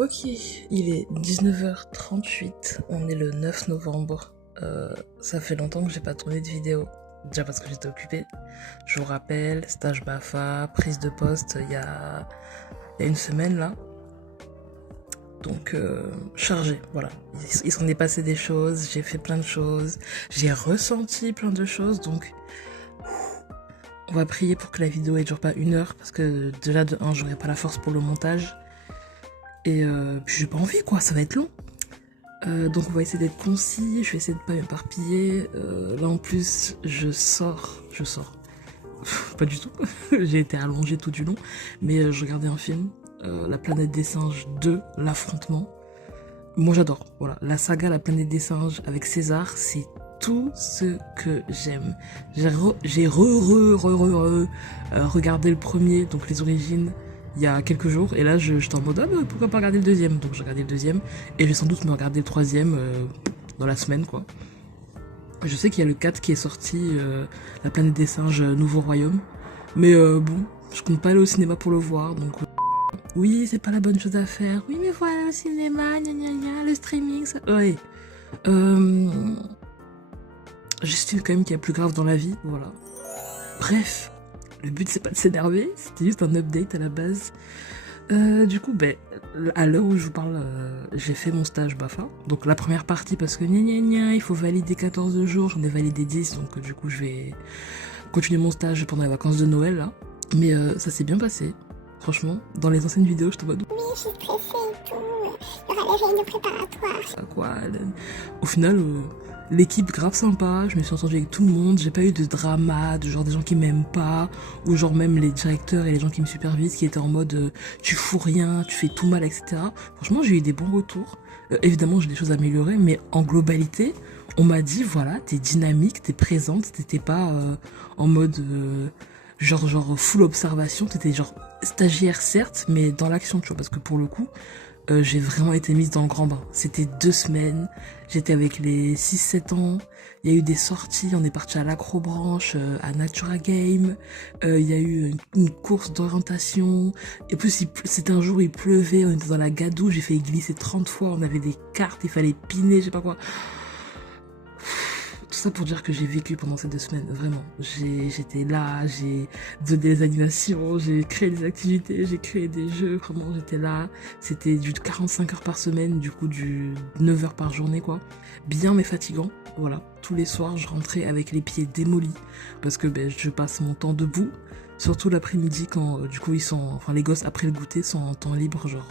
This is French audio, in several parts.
Ok, il est 19h38, on est le 9 novembre. Ça fait longtemps que j'ai pas tourné de vidéo. Déjà parce que j'étais occupée. Je vous rappelle, stage BAFA, prise de poste il y a une semaine là. Donc chargé, voilà. Il s'en est passé des choses, j'ai fait plein de choses, j'ai ressenti plein de choses, donc on va prier pour que la vidéo ne dure pas 1 heure, parce que déjà de 1, j'aurai pas la force pour le montage. Et puis j'ai pas envie quoi, ça va être long. Donc on va essayer d'être concis, je vais essayer de pas m'éparpiller. Là en plus je sors. Pas du tout, j'ai été allongée tout du long. Mais je regardais un film, La planète des singes 2, l'affrontement. Moi j'adore, voilà. La saga La planète des singes avec César, c'est tout ce que j'aime. J'ai regardé le premier, donc les origines, il y a quelques jours, et là j'étais en mode ah, bah, pourquoi pas regarder le deuxième. Donc j'ai regardé le deuxième, et je vais sans doute me regarder le troisième dans la semaine quoi. Je sais qu'il y a le 4 qui est sorti, La planète des singes, Nouveau Royaume, mais bon, je compte pas aller au cinéma pour le voir, donc oui, c'est pas la bonne chose à faire. Oui, mais voilà, le cinéma, gna gna gna, le streaming, ça... Ouais. J'estime quand même qu'il y a plus grave dans la vie, voilà. Bref, le but c'est pas de s'énerver, c'était juste un update à la base. Du coup, ben, à l'heure où je vous parle, j'ai fait mon stage BAFA. Donc la première partie, parce que gna gna gna, il faut valider 14 jours, j'en ai validé 10, donc du coup je vais continuer mon stage pendant les vacances de Noël, là. Mais ça s'est bien passé. Franchement, dans les anciennes vidéos, je te vois Oui, je suis stressée et tout. Il y aura les réunions préparatoires. Quoi. Au final, l'équipe grave sympa, je me suis entendue avec tout le monde, j'ai pas eu de drama, de genre des gens qui m'aiment pas, ou genre même les directeurs et les gens qui me supervisent qui étaient en mode tu fous rien, tu fais tout mal, etc. Franchement, j'ai eu des bons retours. Évidemment, j'ai des choses à améliorer, mais en globalité, on m'a dit voilà, t'es dynamique, t'es présente, t'étais pas en mode genre full observation, t'étais genre stagiaire certes, mais dans l'action, tu vois, parce que pour le coup, j'ai vraiment été mise dans le grand bain. C'était 2 semaines, j'étais avec les 6-7 ans, il y a eu des sorties, on est parti à l'Acrobranche, à Natura Game, il y a eu une course d'orientation, et plus c'était un jour, il pleuvait, on était dans la gadoue, j'ai fait glisser 30 fois, on avait des cartes, il fallait piner, je sais pas quoi. Tout ça pour dire que j'ai vécu pendant ces 2 semaines, vraiment. J'étais là, j'ai donné des animations, j'ai créé des activités, j'ai créé des jeux, vraiment j'étais là. C'était du 45 heures par semaine, du coup du 9 heures par journée quoi. Bien mais fatigant, voilà. Tous les soirs je rentrais avec les pieds démolis parce que ben, je passe mon temps debout. Surtout l'après-midi quand du coup les gosses après le goûter sont en temps libre, genre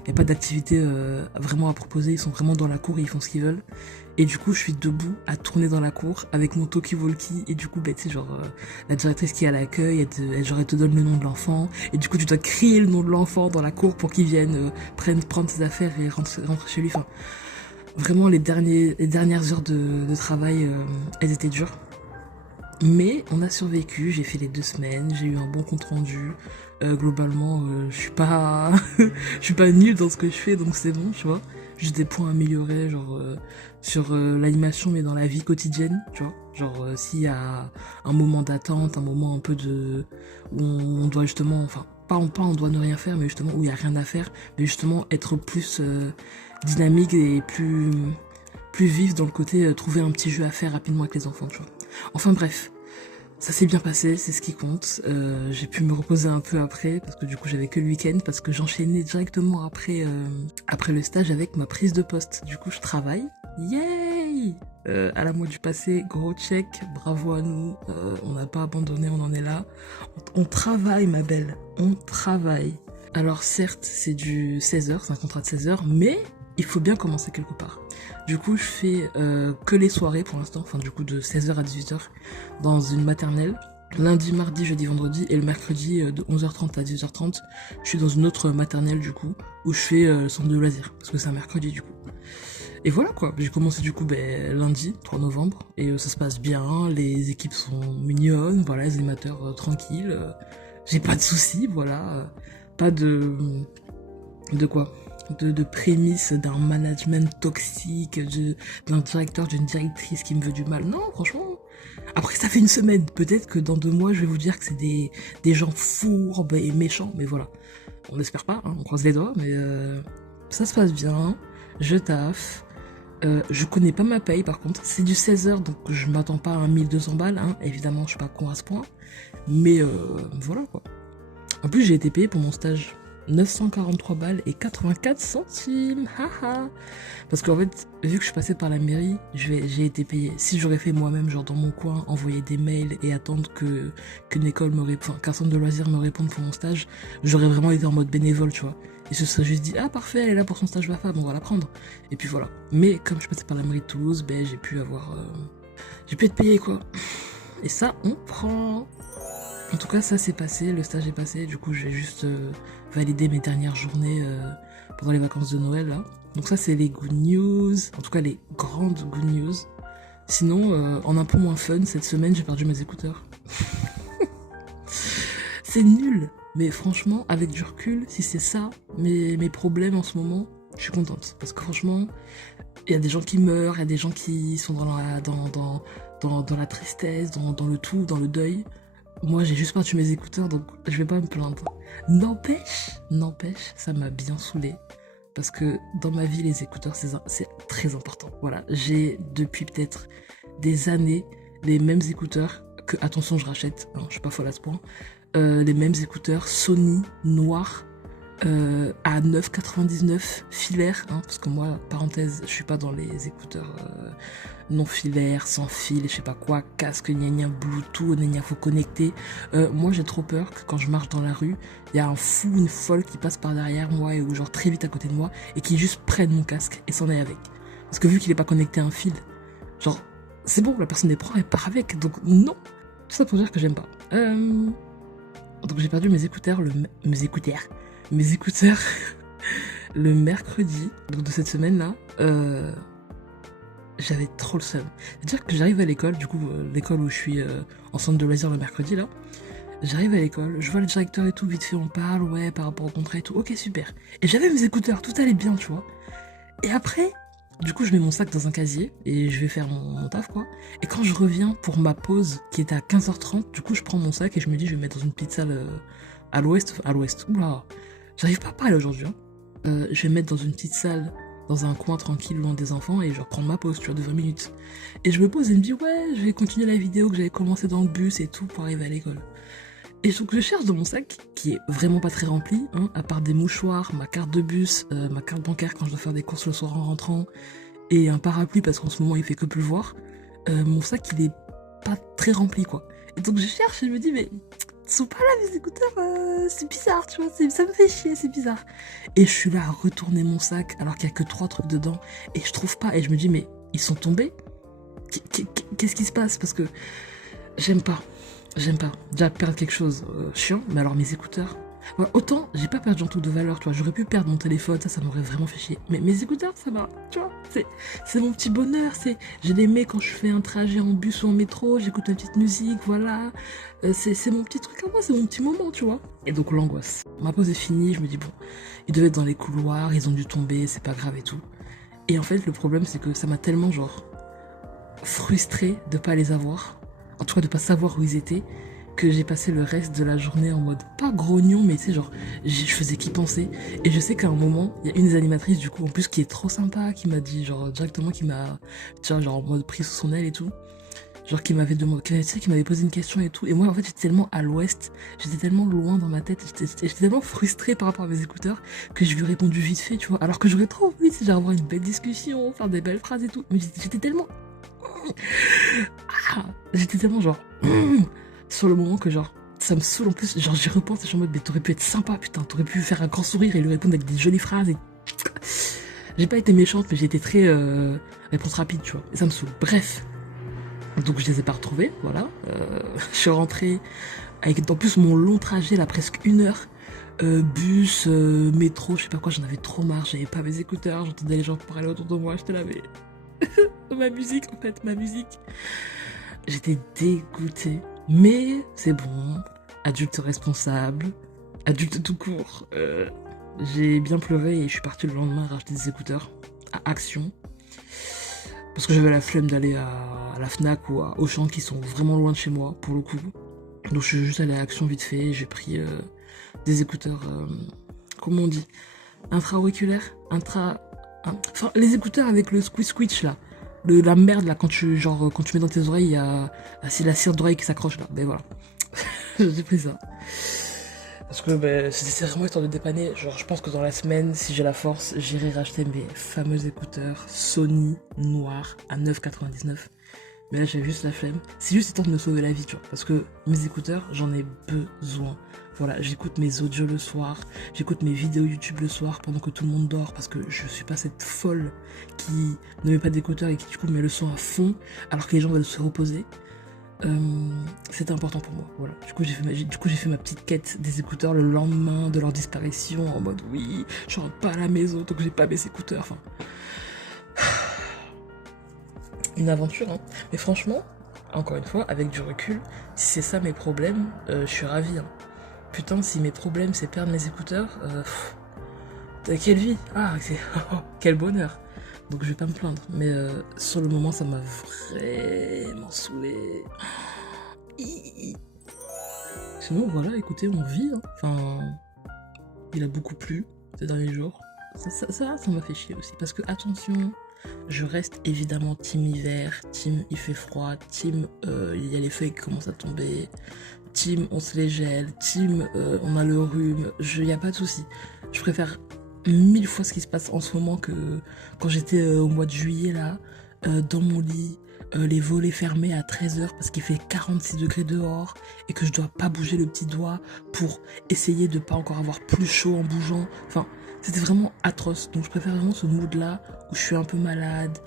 il n'y a pas d'activité vraiment à proposer, ils sont vraiment dans la cour et ils font ce qu'ils veulent. Et du coup, je suis debout à tourner dans la cour avec mon talkie-walkie. Et du coup, bah, tu sais, genre, la directrice qui est à l'accueil, elle te donne le nom de l'enfant. Et du coup, tu dois crier le nom de l'enfant dans la cour pour qu'il vienne prendre ses affaires et rentrer chez lui. Enfin, vraiment, les dernières heures de travail, elles étaient dures. Mais on a survécu, j'ai fait les 2 semaines, j'ai eu un bon compte rendu. Globalement, je suis pas, je suis pas nulle dans ce que je fais, donc c'est bon, tu vois. Juste des points améliorés, genre sur l'animation, mais dans la vie quotidienne, tu vois. Genre s'il y a un moment d'attente, un moment un peu de où on doit justement, enfin pas on doit ne rien faire, mais justement où il y a rien à faire, mais justement être plus dynamique et plus vif dans le côté trouver un petit jeu à faire rapidement avec les enfants, tu vois. Enfin bref, ça s'est bien passé, c'est ce qui compte. J'ai pu me reposer un peu après, parce que du coup j'avais que le week-end, parce que j'enchaînais directement après le stage avec ma prise de poste. Du coup je travaille. Yay! À la moitié du passé, gros check, bravo à nous, on n'a pas abandonné, on en est là. On travaille ma belle, on travaille. Alors certes c'est du 16 heures, c'est un contrat de 16 heures, mais il faut bien commencer quelque part. Du coup, je fais que les soirées pour l'instant, enfin du coup de 16 heures à 18 heures dans une maternelle. Lundi, mardi, jeudi, vendredi et le mercredi de 11h30 à 18h30, je suis dans une autre maternelle du coup où je fais centre de loisirs parce que c'est un mercredi du coup. Et voilà quoi, j'ai commencé du coup lundi 3 novembre et ça se passe bien, les équipes sont mignonnes, voilà, les animateurs tranquilles, j'ai pas de soucis, voilà, pas de quoi de prémices d'un management toxique, d'un directeur, d'une directrice qui me veut du mal. Non, franchement. Après, ça fait 1 semaine. Peut-être que dans 2 mois, je vais vous dire que c'est des gens fourbes et méchants. Mais voilà. On n'espère pas, hein, on croise les doigts, mais ça se passe bien. Je taffe. Je connais pas ma paye par contre. C'est du 16 heures, donc je m'attends pas à 1200 balles. Hein. Évidemment, je suis pas con à ce point. Mais voilà quoi. En plus, j'ai été payé pour mon stage 943 balles et 84 centimes. Haha. Parce qu'en fait, vu que je suis passée par la mairie, j'ai été payée. Si j'aurais fait moi-même, genre dans mon coin, envoyer des mails et attendre qu'une école me réponde, qu'un centre de loisirs me réponde pour mon stage, j'aurais vraiment été en mode bénévole, tu vois. Et ce serait juste dit, ah parfait, elle est là pour son stage BAFA, bon, on va la prendre. Et puis voilà. Mais comme je suis passée par la mairie de Toulouse, ben j'ai pu être payée quoi. Et ça, on prend. En tout cas, ça s'est passé, le stage est passé, du coup, j'ai juste validé mes dernières journées pendant les vacances de Noël, là. Donc ça, c'est les good news, en tout cas, les grandes good news. Sinon, en un peu moins fun, cette semaine, j'ai perdu mes écouteurs. C'est nul, mais franchement, avec du recul, si c'est ça, mes problèmes en ce moment, je suis contente. Parce que franchement, il y a des gens qui meurent, il y a des gens qui sont dans la tristesse, dans le tout, dans le deuil. Moi, j'ai juste perdu mes écouteurs, donc je vais pas me plaindre. N'empêche, ça m'a bien saoulée. Parce que dans ma vie, les écouteurs, c'est très important. Voilà, j'ai depuis peut-être des années les mêmes écouteurs que, attention, je rachète, hein, je suis pas folle à ce point, les mêmes écouteurs Sony noirs à 9,99 filaires, hein, parce que moi, parenthèse, je suis pas dans les écouteurs non filaires, sans fil, je sais pas quoi, casque, gna Bluetooth, gna faut connecter. Moi, j'ai trop peur que quand je marche dans la rue, il y a un fou, une folle qui passe par derrière moi ou genre très vite à côté de moi et qui juste prenne mon casque et s'en aille avec. Parce que vu qu'il est pas connecté à un fil, genre, c'est bon, la personne les prend et part avec, donc non. Tout ça pour dire que j'aime pas. Donc j'ai perdu mes écouteurs le mercredi donc de cette semaine-là. J'avais trop le seum. C'est-à-dire que j'arrive à l'école, du coup, l'école où je suis en centre de loisirs le mercredi, là. J'arrive à l'école, je vois le directeur et tout, vite fait, on parle, ouais, par rapport au contrat et tout. Ok, super. Et j'avais mes écouteurs, tout allait bien, tu vois. Et après, du coup, je mets mon sac dans un casier et je vais faire mon taf, quoi. Et quand je reviens pour ma pause, qui était à 15h30, du coup, je prends mon sac et je me dis, je vais mettre dans une petite salle à l'ouest. Oula, j'arrive pas à parler aujourd'hui, hein. Je vais me mettre dans une petite salle, dans un coin tranquille, loin des enfants, et je vais reprendre ma pause, tu vois, de 20 minutes. Et je me pose et je me dis, ouais, je vais continuer la vidéo que j'avais commencé dans le bus et tout pour arriver à l'école. Et donc je cherche dans mon sac, qui est vraiment pas très rempli, hein, à part des mouchoirs, ma carte de bus, ma carte bancaire quand je dois faire des courses le soir en rentrant, et un parapluie parce qu'en ce moment il fait que pleuvoir. Mon sac il est pas très rempli quoi. Et donc je cherche et je me dis mais ils sont pas là mes écouteurs, c'est bizarre tu vois, ça me fait chier, c'est bizarre. Et je suis là à retourner mon sac alors qu'il y a que 3 trucs dedans et je trouve pas et je me dis mais ils sont tombés. Qu'est-ce qui se passe parce que j'aime pas. Déjà perdre quelque chose, chiant, mais alors mes écouteurs. Ouais, autant j'ai pas perdu un truc de valeur, tu vois, j'aurais pu perdre mon téléphone, ça m'aurait vraiment fait chier. Mais mes écouteurs, ça va, tu vois, c'est mon petit bonheur, je les mets quand je fais un trajet en bus ou en métro, j'écoute une petite musique, voilà. C'est mon petit truc à moi, c'est mon petit moment, tu vois. Et donc l'angoisse. Ma pause est finie, je me dis bon, ils devaient être dans les couloirs, ils ont dû tomber, c'est pas grave et tout. Et en fait, le problème, c'est que ça m'a tellement, genre, frustrée de pas les avoir. En tout cas de pas savoir où ils étaient, que j'ai passé le reste de la journée en mode, pas grognon, mais tu sais, genre, je faisais qu'y penser. Et je sais qu'à un moment, il y a une des animatrices, du coup, en plus, qui est trop sympa, qui m'a dit, genre, directement, qui m'a, tu vois, genre, en mode pris sous son aile et tout. Genre, qui m'avait demandé, tu sais, qui m'avait posé une question et tout. Et moi, en fait, j'étais tellement à l'ouest, j'étais tellement loin dans ma tête, j'étais tellement frustrée par rapport à mes écouteurs, que je lui ai répondu vite fait, tu vois. Alors que j'aurais trop envie, tu sais, genre, avoir une belle discussion, faire des belles phrases et tout. Mais j'étais tellement j'étais tellement genre sur le moment que genre ça me saoule en plus, genre j'y repense et je suis en mode mais t'aurais pu être sympa putain, t'aurais pu faire un grand sourire et lui répondre avec des jolies phrases et j'ai pas été méchante mais j'ai été très réponse rapide tu vois et ça me saoule. Bref, donc je les ai pas retrouvés, voilà. Je suis rentrée avec en plus mon long trajet là, presque 1 heure, bus, métro, je sais pas quoi, j'en avais trop marre, j'avais pas mes écouteurs, j'entendais les gens parler autour de moi, j'étais là mais ma musique, en fait, ma musique. J'étais dégoûtée. Mais c'est bon. Adulte responsable. Adulte tout court. J'ai bien pleuré et je suis partie le lendemain racheter des écouteurs à Action. Parce que j'avais la flemme d'aller à la Fnac ou à Auchan qui sont vraiment loin de chez moi, pour le coup. Donc je suis juste allée à Action vite fait. J'ai pris des écouteurs comment on dit, intra-auriculaire, enfin, les écouteurs avec le squish là. La merde là, quand tu mets dans tes oreilles, il y a c'est la cire d'oreille qui s'accroche là. Ben voilà. J'ai pris ça. Parce que c'est vraiment histoire de dépanner. Genre, je pense que dans la semaine, si j'ai la force, j'irai racheter mes fameux écouteurs Sony noirs à 9,99. Mais là, j'ai juste la flemme. C'est juste histoire de me sauver la vie, tu vois. Parce que mes écouteurs, j'en ai besoin. Voilà, j'écoute mes audios le soir, j'écoute mes vidéos YouTube le soir pendant que tout le monde dort, parce que je suis pas cette folle qui ne met pas d'écouteurs et qui du coup met le son à fond alors que les gens veulent se reposer. C'était important pour moi, voilà. Du coup, j'ai fait ma petite quête des écouteurs le lendemain de leur disparition, en mode oui, je rentre pas à la maison donc j'ai pas mes écouteurs, enfin... Une aventure, hein. Mais franchement, encore une fois, avec du recul, si c'est ça mes problèmes, je suis ravie, hein. Putain, si mes problèmes c'est perdre mes écouteurs, quelle vie! Ah, quel bonheur! Donc je vais pas me plaindre, mais sur le moment ça m'a vraiment saoulé. Sinon voilà, écoutez, on vit, hein. Enfin, il a beaucoup plu ces derniers jours. Ça m'a fait chier aussi, parce que attention, je reste évidemment team hiver, team il fait froid, team il y a les feuilles qui commencent à tomber, team on se les gèle, team on a le rhume, y a pas de souci. Je préfère 1000 fois ce qui se passe en ce moment que quand j'étais au mois de juillet là, dans mon lit, les volets fermés à 13h parce qu'il fait 46 degrés dehors et que je dois pas bouger le petit doigt pour essayer de pas encore avoir plus chaud en bougeant. Enfin, c'était vraiment atroce. Donc je préfère vraiment ce mood là où je suis un peu malade,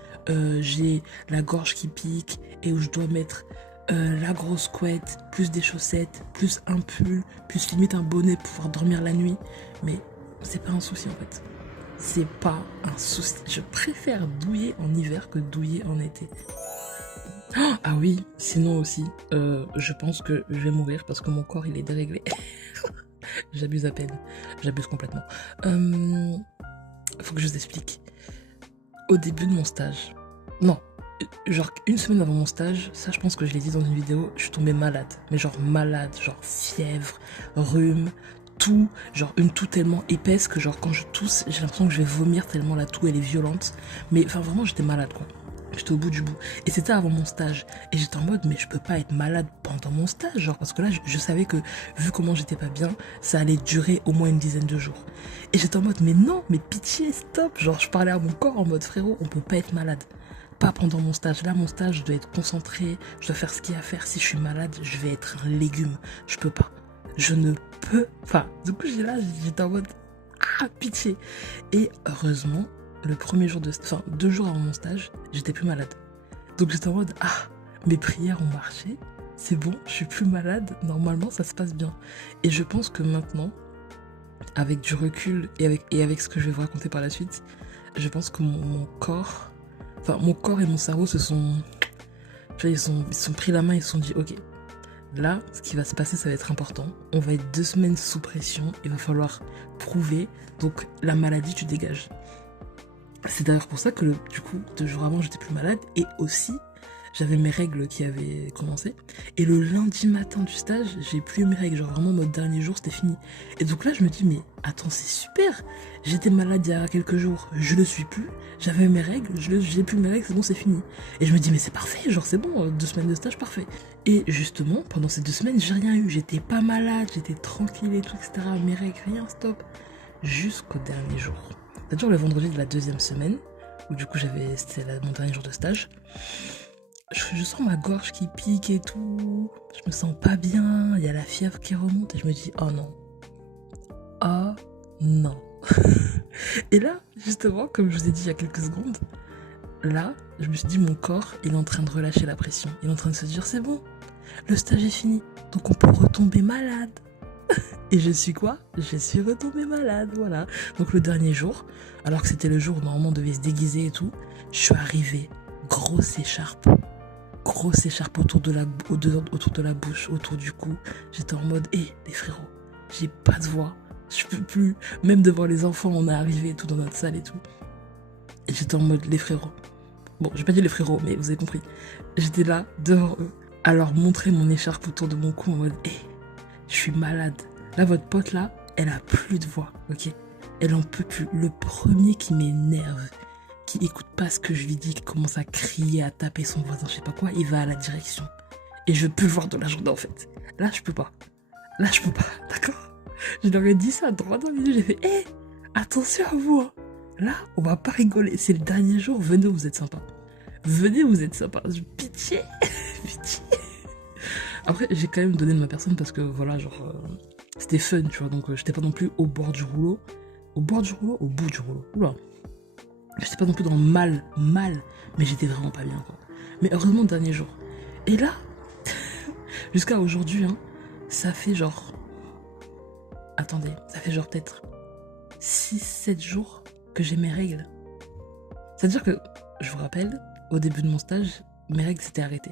j'ai la gorge qui pique et où je dois mettre la grosse couette, plus des chaussettes, plus un pull, plus limite un bonnet pour pouvoir dormir la nuit. Mais c'est pas un souci en fait. C'est pas un souci. Je préfère douiller en hiver que douiller en été. Ah oui, sinon aussi, je pense que je vais mourir parce que mon corps il est déréglé. J'abuse à peine. J'abuse complètement. Faut que je vous explique. Au début de mon stage, non, genre une semaine avant mon stage, ça je pense que je l'ai dit dans une vidéo, je suis tombée malade. Mais genre malade, genre fièvre, rhume, toux, genre une toux tellement épaisse que genre quand je tousse, j'ai l'impression que je vais vomir tellement la toux elle est violente. Mais enfin vraiment j'étais malade quoi. J'étais au bout du bout. Et c'était avant mon stage. Et j'étais en mode, mais je peux pas être malade pendant mon stage. Genre, parce que là, je savais que, vu comment j'étais pas bien, ça allait durer au moins une dizaine de jours. Et j'étais en mode, mais non, mais pitié, stop. Genre, je parlais à mon corps en mode, frérot, on peut pas être malade. Pas pendant mon stage. Là, mon stage, je dois être concentré. Je dois faire ce qu'il y a à faire. Si je suis malade, je vais être un légume. Je peux pas. Je ne peux pas. Du coup, j'étais en mode, ah, pitié. Et heureusement, le premier jour enfin 2 jours avant mon stage, j'étais plus malade. Donc j'étais en mode, ah, mes prières ont marché, c'est bon, je suis plus malade, normalement ça se passe bien. Et je pense que maintenant, avec du recul et avec ce que je vais vous raconter par la suite, je pense que mon corps et mon cerveau se sont, tu vois, ils sont pris la main, ils se sont dit, ok, là, ce qui va se passer, ça va être important. On va être 2 semaines sous pression, il va falloir prouver, donc la maladie, tu dégages. C'est d'ailleurs pour ça que, du coup, 2 jours avant, j'étais plus malade. Et aussi, j'avais mes règles qui avaient commencé. Et le lundi matin du stage, j'ai plus mes règles. Genre vraiment, mon dernier jour, c'était fini. Et donc là, je me dis, mais attends, c'est super. J'étais malade il y a quelques jours. Je le suis plus. J'avais mes règles. J'ai plus mes règles. C'est bon, c'est fini. Et je me dis, mais c'est parfait. Genre, c'est bon. 2 semaines de stage, parfait. Et justement, pendant ces 2 semaines, j'ai rien eu. J'étais pas malade. J'étais tranquille et tout, etc. Mes règles, rien, stop. Jusqu'au dernier jour. C'est-à-dire le vendredi de la 2e semaine, où du coup c'était mon dernier jour de stage. Je sens ma gorge qui pique et tout, je me sens pas bien, il y a la fièvre qui remonte et je me dis oh non, oh non. Et là, justement, comme je vous ai dit il y a quelques secondes, là, je me suis dit mon corps, il est en train de relâcher la pression, il est en train de se dire c'est bon, le stage est fini, donc on peut retomber malade. Et je suis quoi? Je suis retombée malade, voilà. Donc le dernier jour, alors que c'était le jour où normalement on devait se déguiser et tout, je suis arrivée, grosse écharpe autour de la bouche, autour du cou. J'étais en mode, les frérots, j'ai pas de voix, je peux plus. Même devant les enfants, on est arrivé et tout dans notre salle et tout. Et j'étais en mode, les frérots. Bon, j'ai pas dit les frérots, mais vous avez compris. J'étais là, devant eux, à leur montrer mon écharpe autour de mon cou en mode, je suis malade. Là, votre pote, là, elle a plus de voix, ok? Elle en peut plus. Le premier qui m'énerve, qui écoute pas ce que je lui dis, qui commence à crier, à taper son voisin, je sais pas quoi, il va à la direction. Et je veux plus le voir de la journée en fait. Là, je peux pas. Là, je peux pas, d'accord? Je leur ai dit ça droit dans les yeux, j'ai fait hé, attention à vous, hein. Là, on va pas rigoler. C'est le dernier jour, venez, vous êtes sympa. Venez, vous êtes sympa. Pitié, pitié. Après, j'ai quand même donné de ma personne parce que voilà, genre, c'était fun, tu vois. Donc, j'étais pas non plus au bord du rouleau. Au bord du rouleau, au bout du rouleau. Oula. J'étais pas non plus dans le mal, mais j'étais vraiment pas bien, quoi. Mais heureusement, le dernier jour. Et là, jusqu'à aujourd'hui, hein, ça fait genre. Attendez, ça fait genre peut-être 6-7 jours que j'ai mes règles. C'est-à-dire que, je vous rappelle, au début de mon stage, mes règles s'étaient arrêtées.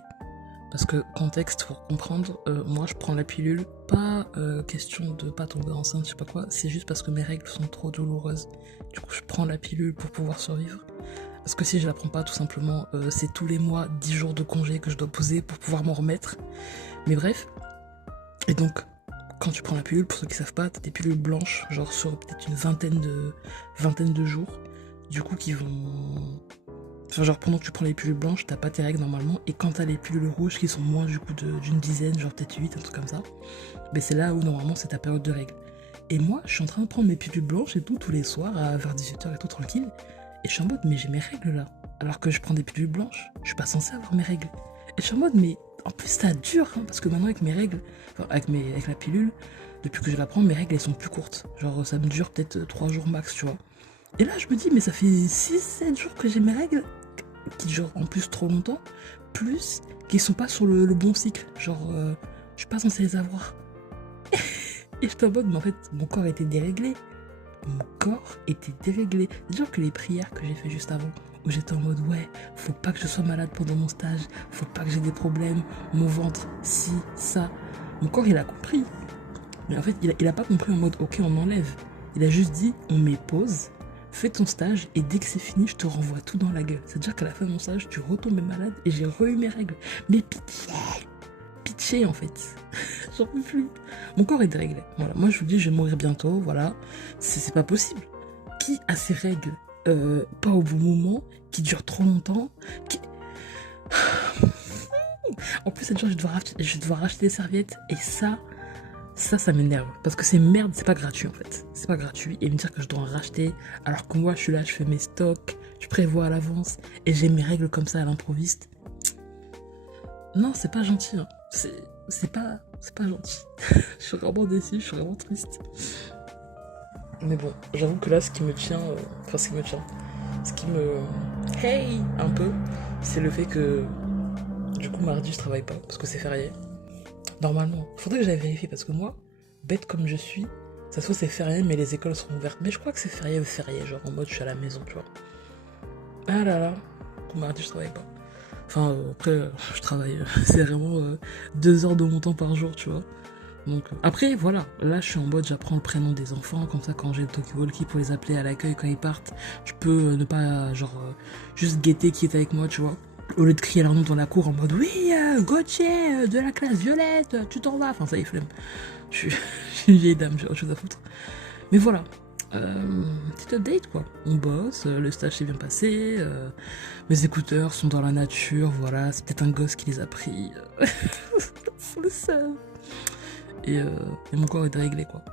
Parce que, contexte, pour comprendre, moi je prends la pilule, pas question de pas tomber enceinte, je sais pas quoi, c'est juste parce que mes règles sont trop douloureuses. Du coup, je prends la pilule pour pouvoir survivre. Parce que si je la prends pas, tout simplement, c'est tous les mois 10 jours de congé que je dois poser pour pouvoir m'en remettre. Mais bref. Et donc, quand tu prends la pilule, pour ceux qui savent pas, t'as des pilules blanches, genre sur peut-être une vingtaine de jours, du coup qui vont... Enfin, genre pendant que tu prends les pilules blanches, t'as pas tes règles normalement, et quand t'as les pilules rouges qui sont moins du coup d'une dizaine, genre peut-être 8, un truc comme ça, ben c'est là où normalement c'est ta période de règles. Et moi, je suis en train de prendre mes pilules blanches et tout, tous les soirs, vers 18h et tout, tranquille, et je suis en mode, mais j'ai mes règles là, alors que je prends des pilules blanches, je suis pas censée avoir mes règles. Et je suis en mode, mais en plus ça dure, hein, parce que maintenant avec mes règles, enfin avec la pilule, depuis que je la prends, mes règles elles sont plus courtes. Genre ça me dure peut-être 3 jours max, tu vois. Et là je me dis, mais ça fait 6-7 jours que j'ai mes règles, qui durent en plus trop longtemps, plus qui sont pas sur le bon cycle. Genre je suis pas censée les avoir. Et je suis en mode, mais en fait mon corps était déréglé. Mon corps était déréglé. C'est-à-dire que les prières que j'ai fait juste avant, où j'étais en mode ouais, faut pas que je sois malade pendant mon stage, faut pas que j'ai des problèmes, mon ventre, ci, ça. Mon corps il a compris. Mais en fait il a pas compris en mode ok on enlève. Il a juste dit on met pause, fais ton stage et dès que c'est fini je te renvoie tout dans la gueule. C'est-à-dire qu'à la fin de mon stage tu retombes malade et j'ai re-eu mes règles. Mais pitié en fait. J'en peux plus. Mon corps est déréglé. Voilà, moi je vous dis je vais mourir bientôt, voilà. C'est pas possible. Qui a ses règles pas au bon moment, qui durent trop longtemps, qui... En plus, cette jour, je vais devoir racheter des serviettes. Et ça m'énerve. Parce que c'est merde, c'est pas gratuit en fait. C'est pas gratuit. Et me dire que je dois en racheter, alors que moi, je suis là, je fais mes stocks, je prévois à l'avance, et j'ai mes règles comme ça à l'improviste. Non, c'est pas gentil. Hein. C'est pas gentil. Je suis vraiment déçue, je suis vraiment triste. Mais bon, j'avoue que là, ce qui me hey un peu, c'est le fait que du coup mardi je travaille pas parce que c'est férié. Normalement, faudrait que j'aille vérifier parce que moi, bête comme je suis, ça se trouve c'est férié mais les écoles seront ouvertes. Mais je crois que c'est férié, genre en mode je suis à la maison, tu vois. Ah là là, mardi je travaille pas. Enfin après je travaille, c'est vraiment 2 heures de mon temps par jour, tu vois. Donc, après, voilà, là je suis en mode j'apprends le prénom des enfants, comme ça quand j'ai le talkie-walkie pour les appeler à l'accueil quand ils partent, je peux ne pas, genre, juste guetter qui est avec moi, tu vois. Au lieu de crier leur nom dans la cour en mode oui, Gauthier, de la classe Violette, tu t'en vas, enfin ça y est, flemme. Je suis une vieille dame, j'ai autre chose à foutre. Mais voilà, petite update quoi. On bosse, le stage s'est bien passé, mes écouteurs sont dans la nature, voilà, c'est peut-être un gosse qui les a pris. Faut le seum. Et mon corps est déréglé quoi.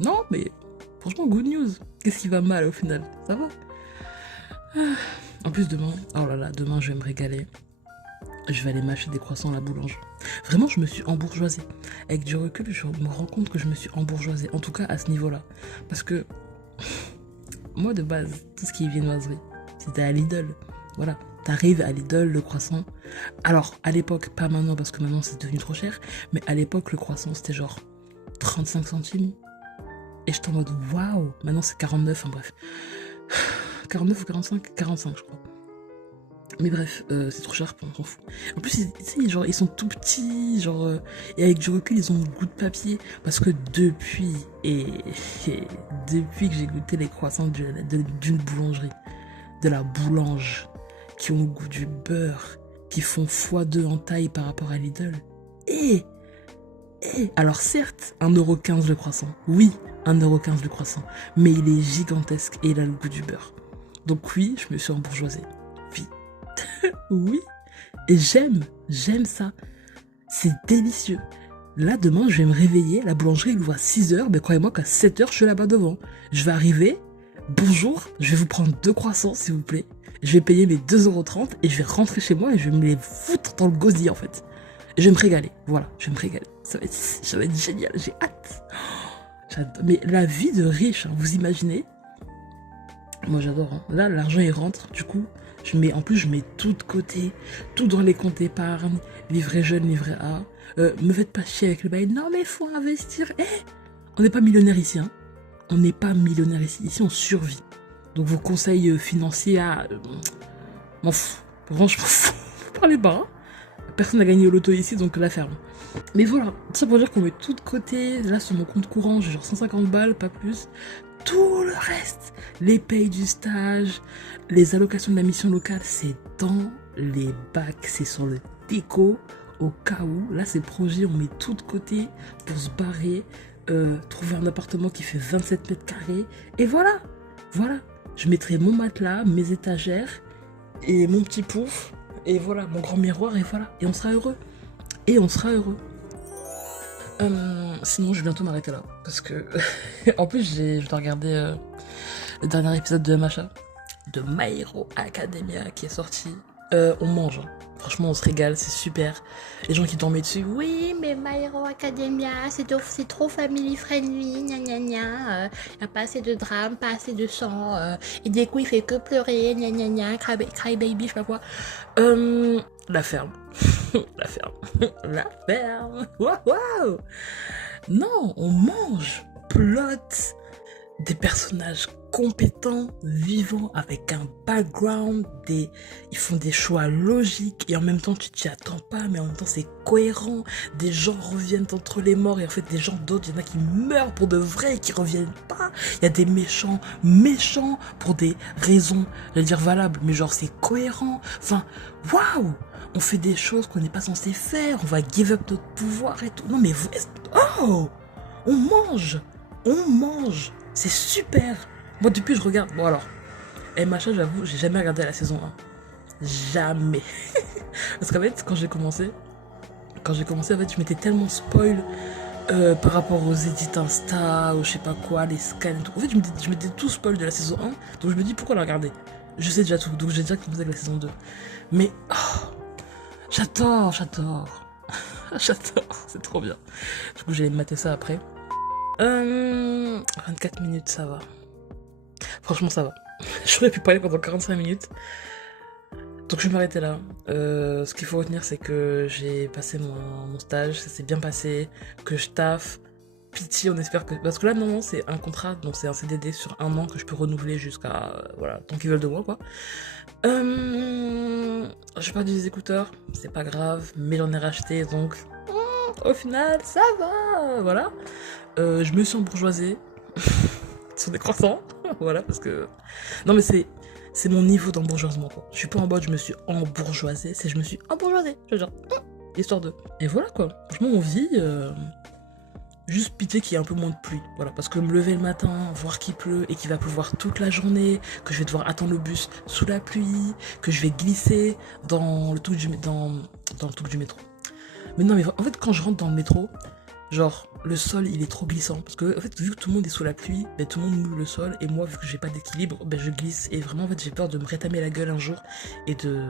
Non mais franchement good news. Qu'est-ce qui va mal au final? Ça va. En plus demain, oh là là, demain je vais me régaler. Je vais aller m'acheter des croissants à la boulangerie. Vraiment je me suis embourgeoisée. Avec du recul je me rends compte que je me suis embourgeoisée. En tout cas à ce niveau-là. Parce que moi de base, tout ce qui est viennoiserie, c'était à Lidl. Voilà. T'arrives à Lidl, le croissant. Alors, à l'époque, pas maintenant parce que maintenant c'est devenu trop cher, mais à l'époque, le croissant c'était genre 35 centimes. Et j'étais en mode waouh, maintenant c'est 49, enfin bref. 49 ou 45 45, je crois. Mais bref, c'est trop cher, on s'en fout. En plus, genre, ils sont tout petits, genre, et avec du recul, ils ont le goût de papier. Parce que depuis que j'ai goûté les croissants d'une boulangerie, de la boulange, qui ont le goût du beurre, qui font x2 en taille par rapport à Lidl. Et Alors certes, 1,15€ le croissant. Oui, 1,15€ le croissant. Mais il est gigantesque et il a le goût du beurre. Donc oui, je me suis embourgeoisée. Oui. Oui. Et j'aime ça. C'est délicieux. Là, demain, je vais me réveiller. La boulangerie, elle ouvre à 6h. Mais croyez-moi qu'à 7h, je suis là-bas devant. Je vais arriver. Bonjour, je vais vous prendre 2 croissants, s'il vous plaît. Je vais payer mes 2,30€ et je vais rentrer chez moi et je vais me les foutre dans le gosier, en fait. Je vais me régaler. Voilà, je vais me régaler. Ça va être génial. J'ai hâte. J'adore. Mais la vie de riche, hein, vous imaginez? Moi, j'adore. Hein. Là, l'argent, il rentre. Du coup, en plus, je mets tout de côté. Tout dans les comptes épargne. Livret jeune, livret A. Me faites pas chier avec le bail. Non, mais faut investir. On n'est pas millionnaire ici. Hein. On n'est pas millionnaire ici. Ici, on survit. Donc, vos conseils financiers, m'en fous. Franchement, parlez pas. Hein. Personne n'a gagné au loto ici, donc la ferme. Mais voilà, ça pour dire qu'on met tout de côté. Là, sur mon compte courant, j'ai genre 150 balles, pas plus. Tout le reste, les payes du stage, les allocations de la mission locale, c'est dans les bacs, c'est sur le déco, au cas où. Là, c'est le projet, on met tout de côté pour se barrer, trouver un appartement qui fait 27 mètres carrés. Et voilà. Je mettrai mon matelas, mes étagères et mon petit pouf. Et voilà, mon grand miroir, et voilà. Et on sera heureux. Sinon, je vais bientôt m'arrêter là. Parce que, en plus, je dois regarder le dernier épisode de Macha, de My Hero Academia, qui est sorti. On mange. Hein. Franchement, on se régale, c'est super. Les gens qui dormaient dessus, oui, mais My Hero Academia, c'est trop family friendly, gna gna gna. Y a pas assez de drame, pas assez de sang. Et des coups, il fait que pleurer, gna gna gna, cry baby, je sais pas quoi. La ferme. La ferme. La ferme. Waouh. Non, on mange. Plot. Des personnages compétents, vivants, avec un background, ils font des choix logiques et en même temps tu t'y attends pas, mais en même temps c'est cohérent. Des gens reviennent entre les morts et en fait des gens d'autres, il y en a qui meurent pour de vrai et qui reviennent pas. Il y a des méchants pour des raisons, je veux dire valables, mais genre c'est cohérent. Enfin, waouh, on fait des choses qu'on n'est pas censé faire, on va give up notre pouvoir et tout. Non mais oh, on mange. C'est super. Moi, depuis, je regarde. Bon, alors. Macha, j'avoue, j'ai jamais regardé la saison 1. Jamais. Parce qu'en fait, quand j'ai commencé, en fait, je m'étais tellement spoil par rapport aux edits Insta, ou je sais pas quoi, les scans et tout. En fait, je m'étais tout spoil de la saison 1. Donc, je me dis, pourquoi la regarder? Je sais déjà tout. Donc, j'ai déjà commencé avec la saison 2. Mais, j'adore. J'adore. C'est trop bien. Du coup, j'allais me mater ça après. 24 minutes, ça va. Franchement, ça va. J'aurais pu parler pendant 45 minutes. Donc, je vais m'arrêter là. Ce qu'il faut retenir, c'est que j'ai passé mon stage, ça s'est bien passé, que je taffe. Pitié, on espère que... Parce que là, non, c'est un contrat, donc c'est un CDD sur 1 an que je peux renouveler jusqu'à... voilà, tant qu'ils veulent de moi, quoi. J'ai perdu des écouteurs, c'est pas grave, mais j'en ai racheté, donc... au final, ça va, voilà. Je me suis embourgeoisée sur des croissants, voilà, parce que... Non, mais c'est mon niveau d'embourgeoisement, quoi. Je suis pas en mode je me suis embourgeoisée, c'est je me suis embourgeoisée, je veux dire, histoire de... Et voilà, quoi. Franchement, on vit... Juste pitié qu'il y ait un peu moins de pluie, voilà, parce que me lever le matin, voir qu'il pleut et qu'il va pleuvoir toute la journée, que je vais devoir attendre le bus sous la pluie, que je vais glisser dans le truc du métro. Mais non, mais en fait, quand je rentre dans le métro, genre, le sol, il est trop glissant. Parce que, en fait, vu que tout le monde est sous la pluie, ben, tout le monde mouille le sol. Et moi, vu que j'ai pas d'équilibre, ben, je glisse. Et vraiment, en fait, j'ai peur de me rétamer la gueule un jour et de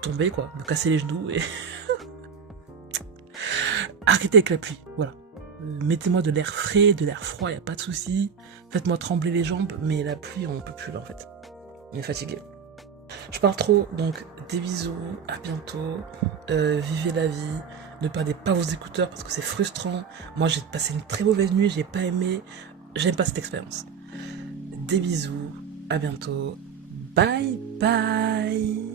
tomber, quoi. Me casser les genoux et... Arrêtez avec la pluie, voilà. Mettez-moi de l'air frais, de l'air froid, y a pas de souci. Faites-moi trembler les jambes, mais la pluie, on peut plus, là, en fait. On est fatigué. Je parle trop, donc des bisous, à bientôt, vivez la vie, ne perdez pas vos écouteurs parce que c'est frustrant. Moi j'ai passé une très mauvaise nuit, j'ai pas aimé, j'aime pas cette expérience. Des bisous, à bientôt, bye bye.